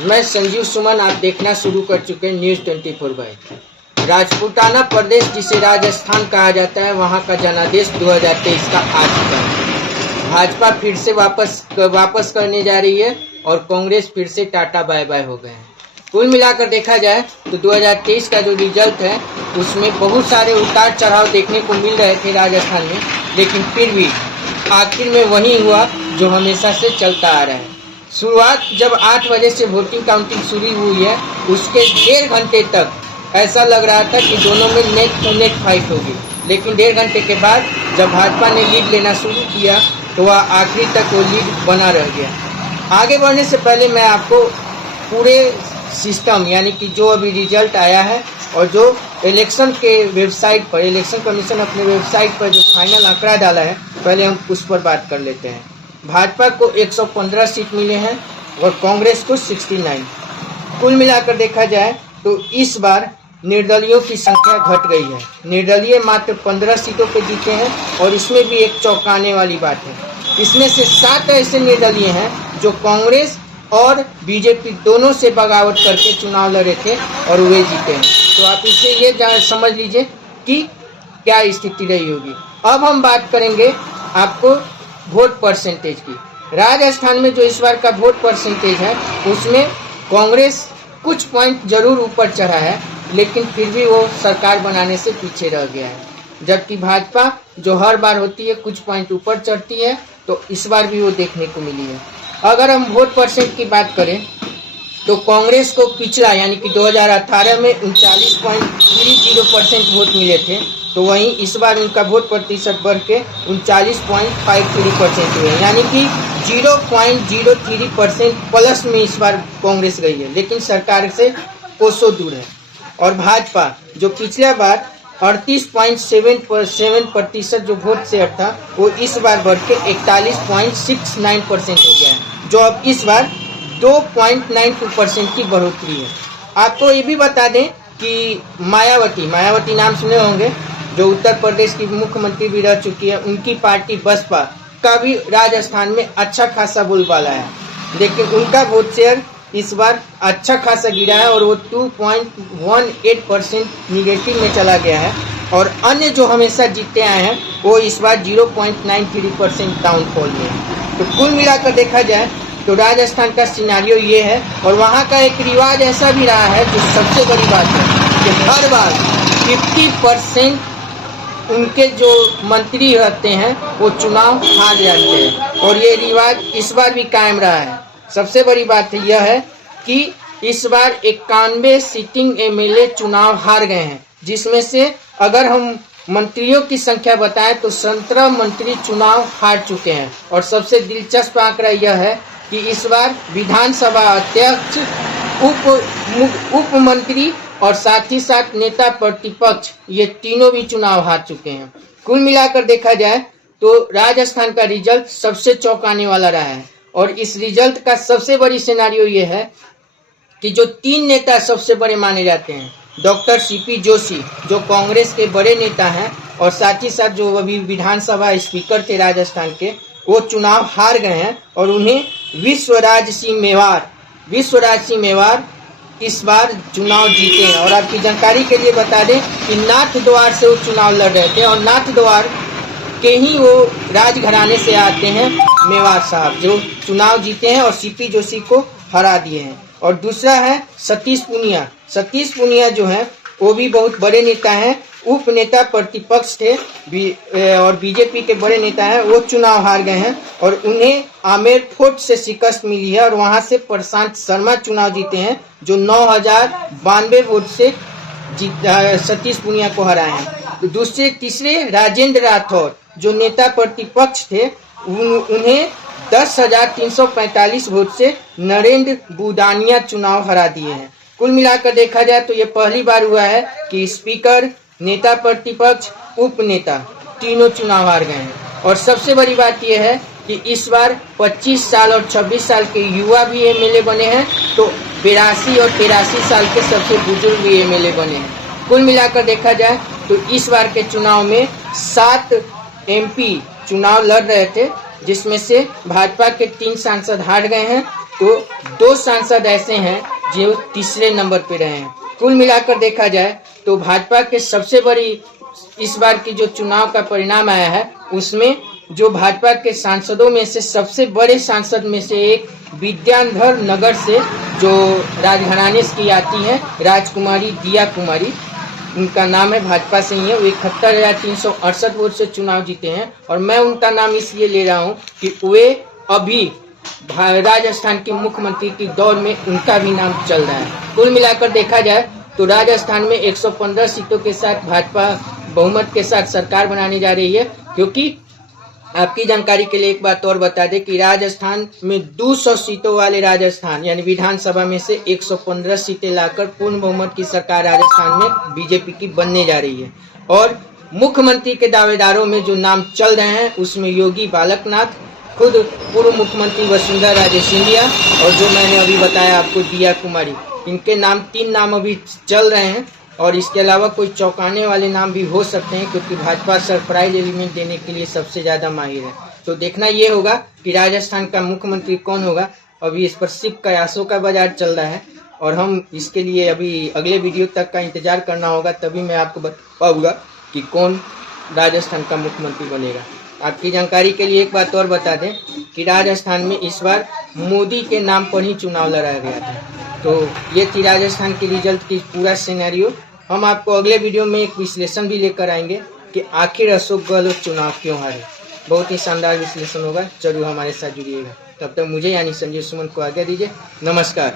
मैं संजीव सुमन, आप देखना शुरू कर चुके हैं न्यूज़ 24/। राजपूताना प्रदेश जिसे राजस्थान कहा जाता है, वहां का जनादेश 2023 का आ चुका है। भाजपा फिर से वापस करने जा रही है और कांग्रेस फिर से टाटा बाय बाय हो गए हैं। कुल मिलाकर देखा जाए तो 2023 का जो रिजल्ट है उसमें बहुत सारे उतार चढ़ाव देखने को मिल रहे थे राजस्थान में, लेकिन फिर भी आखिर में वही हुआ जो हमेशा से चलता आ रहा है। शुरुआत जब 8 बजे से वोटिंग काउंटिंग शुरू हुई है, उसके 1.5 घंटे तक ऐसा लग रहा था कि दोनों में नेक टू नेक फाइट होगी, लेकिन 1.5 घंटे के बाद जब भाजपा ने लीड लेना शुरू किया तो वह आखिरी तक वो लीड बना रह गया। आगे बढ़ने से पहले मैं आपको पूरे सिस्टम यानी कि जो अभी रिजल्ट आया है और जो इलेक्शन के वेबसाइट पर, इलेक्शन कमीशन अपने वेबसाइट पर जो फाइनल आंकड़ा डाला है, पहले हम उस पर बात कर लेते हैं। भाजपा को 115 सीट मिले हैं और कांग्रेस को 69। कुल मिलाकर देखा जाए तो इस बार निर्दलीयों की संख्या घट गई है। निर्दलीय मात्र 15 सीटों पे जीते हैं और इसमें भी एक चौंकाने वाली बात है, इसमें से 7 ऐसे निर्दलीय हैं जो कांग्रेस और बीजेपी दोनों से बगावत करके चुनाव लड़े थे और वे जीते हैं। तो आप इससे ये समझ लीजिए कि क्या स्थिति रही होगी। अब हम बात करेंगे आपको वोट परसेंटेज की। राजस्थान में जो इस बार का वोट परसेंटेज है उसमें कांग्रेस कुछ पॉइंट जरूर ऊपर चढ़ा है, लेकिन फिर भी वो सरकार बनाने से पीछे रह गया है। जबकि भाजपा जो हर बार होती है कुछ पॉइंट ऊपर चढ़ती है, तो इस बार भी वो देखने को मिली है। अगर हम वोट परसेंट की बात करें तो कांग्रेस को पिछला यानी कि 2018 में 39.30% वोट मिले थे, तो वहीं इस बार उनका वोट प्रतिशत बढ़ के 39.53% हुए, यानी कि 0.03% प्लस में इस बार कांग्रेस गई है, लेकिन सरकार से कोसों दूर है। और भाजपा जो पिछला बार 38.7% जो वोट शेयर था, वो इस बार बढ़ के 41.69% हो गया है, जो अब इस बार 2.92% की बढ़ोतरी है। आपको ये भी बता दें कि मायावती नाम सुने होंगे, जो उत्तर प्रदेश की मुख्यमंत्री भी रह चुकी है, उनकी पार्टी बसपा का भी राजस्थान में अच्छा खासा बोलबाला है, लेकिन उनका वोट शेयर इस बार अच्छा खासा गिरा है और वो 2.18% निगेटिव में चला गया है। और अन्य जो हमेशा जीतते आए हैं वो इस बार 0.93% डाउनफॉल में है। तो कुल मिलाकर देखा जाए तो राजस्थान का सिनारियो ये है। और वहाँ का एक रिवाज ऐसा भी रहा है, जो सबसे बड़ी बात है, कि हर बार 50% उनके जो मंत्री रहते हैं वो चुनाव हार जाते हैं, और ये रिवाज इस बार भी कायम रहा है। सबसे बड़ी बात यह है कि इस बार 91 सिटिंग एमएलए चुनाव हार गए हैं, जिसमें से अगर हम मंत्रियों की संख्या बताएं तो 17 मंत्री चुनाव हार चुके हैं। और सबसे दिलचस्प आंकड़ा यह है कि इस बार विधानसभा अध्यक्ष, उप मंत्री और साथ ही साथ नेता प्रतिपक्ष, ये तीनों भी चुनाव हार चुके हैं। कुल मिलाकर देखा जाए तो राजस्थान का रिजल्ट सबसे चौंकाने वाला रहा है। और इस रिजल्ट का सबसे बड़ी सिनेरियो ये है कि जो 3 नेता सबसे बड़े माने जाते हैं, डॉक्टर सीपी जोशी जो कांग्रेस के बड़े नेता हैं, और साथ ही साथ जो अभी विधानसभा स्पीकर थे राजस्थान के, वो चुनाव हार गए हैं और उन्हें विश्वराज सिंह मेवाड़ इस बार चुनाव जीते हैं। और आपकी जानकारी के लिए बता दें कि नाथद्वार से वो चुनाव लड़ रहे थे, और नाथद्वार के ही वो राजघराने से आते हैं मेवाड़ साहब, जो चुनाव जीते हैं और सीपी जोशी को हरा दिए हैं। और दूसरा है सतीश पुनिया जो है वो भी बहुत बड़े नेता हैं, उप नेता प्रतिपक्ष थे और बीजेपी के बड़े नेता हैं, वो चुनाव हार गए हैं और उन्हें आमेर फोर्ट से शिकस्त मिली है। और वहां से प्रशांत शर्मा चुनाव जीते हैं, जो 9092 वोट से सतीश पुनिया को हराए हैं। तो तीसरे राजेंद्र राठौर जो नेता प्रतिपक्ष थे, उन्हें 10,345 वोट से नरेंद्र बुदानिया चुनाव हरा दिए हैं। कुल मिलाकर देखा जाए तो ये पहली बार हुआ है कि स्पीकर, नेता प्रतिपक्ष, उप नेता तीनों चुनाव हार गए हैं। और सबसे बड़ी बात यह है कि इस बार 25 साल और 26 साल के युवा भी एमएलए बने हैं, तो 82 और 83 साल के सबसे बुजुर्ग भी एमएलए बने हैं। कुल मिलाकर देखा जाए तो इस बार के चुनाव में 7 एमपी चुनाव लड़ रहे थे, जिसमें से भाजपा के 3 सांसद हार गए हैं तो 2 सांसद ऐसे हैं जो तीसरे नंबर पे रहे हैं। कुल मिलाकर देखा जाए तो भाजपा के सबसे बड़ी इस बार की जो चुनाव का परिणाम आया है, उसमें जो भाजपा के सांसदों में से सबसे बड़े सांसद में से एक विद्याधर नगर से जो राजघराने की आती हैं, राजकुमारी दिया कुमारी, उनका नाम है, भाजपा से ही है। वो 71,368 वोट से चुनाव जीते हैं। और मैं उनका नाम इसलिए ले रहा हूँ कि वे अभी राजस्थान के मुख्यमंत्री की दौड़ में उनका भी नाम चल रहा है। कुल मिलाकर देखा जाए तो राजस्थान में 115 सीटों के साथ भाजपा बहुमत के साथ सरकार बनाने जा रही है। क्योंकि आपकी जानकारी के लिए एक बात और बता दें कि राजस्थान में 200 सीटों वाले राजस्थान यानी विधानसभा में से 115 सीटें लाकर पूर्ण बहुमत की सरकार राजस्थान में बीजेपी की बनने जा रही है। और मुख्यमंत्री के दावेदारों में जो नाम चल रहे हैं उसमें योगी बालकनाथ, खुद पूर्व मुख्यमंत्री वसुंधरा राजे सिंधिया और जो मैंने अभी बताया आपको दिया कुमारी, इनके नाम 3 नाम अभी चल रहे हैं। और इसके अलावा कोई चौंकाने वाले नाम भी हो सकते हैं, क्योंकि भाजपा सरप्राइज एलिमेंट देने के लिए सबसे ज्यादा माहिर है। तो देखना ये होगा कि राजस्थान का मुख्यमंत्री कौन होगा। अभी इस पर सिर्फ कयासों का बाजार चल रहा है और हम इसके लिए अभी अगले वीडियो तक का इंतजार करना होगा, तभी मैं आपको बताऊंगा कि कौन राजस्थान का मुख्यमंत्री बनेगा। आपकी जानकारी के लिए एक बात और बता दें कि राजस्थान में इस बार मोदी के नाम पर ही चुनाव लड़ाया गया था। तो ये थी राजस्थान की रिजल्ट की पूरा सिनेरियो। हम आपको अगले वीडियो में एक विश्लेषण भी लेकर आएंगे कि आखिर अशोक गहलोत चुनाव क्यों हारे। बहुत ही शानदार विश्लेषण होगा, जरूर हमारे साथ जुड़िएगा। तब तक मुझे यानी संजीव सुमन को आज्ञा दीजिए। नमस्कार।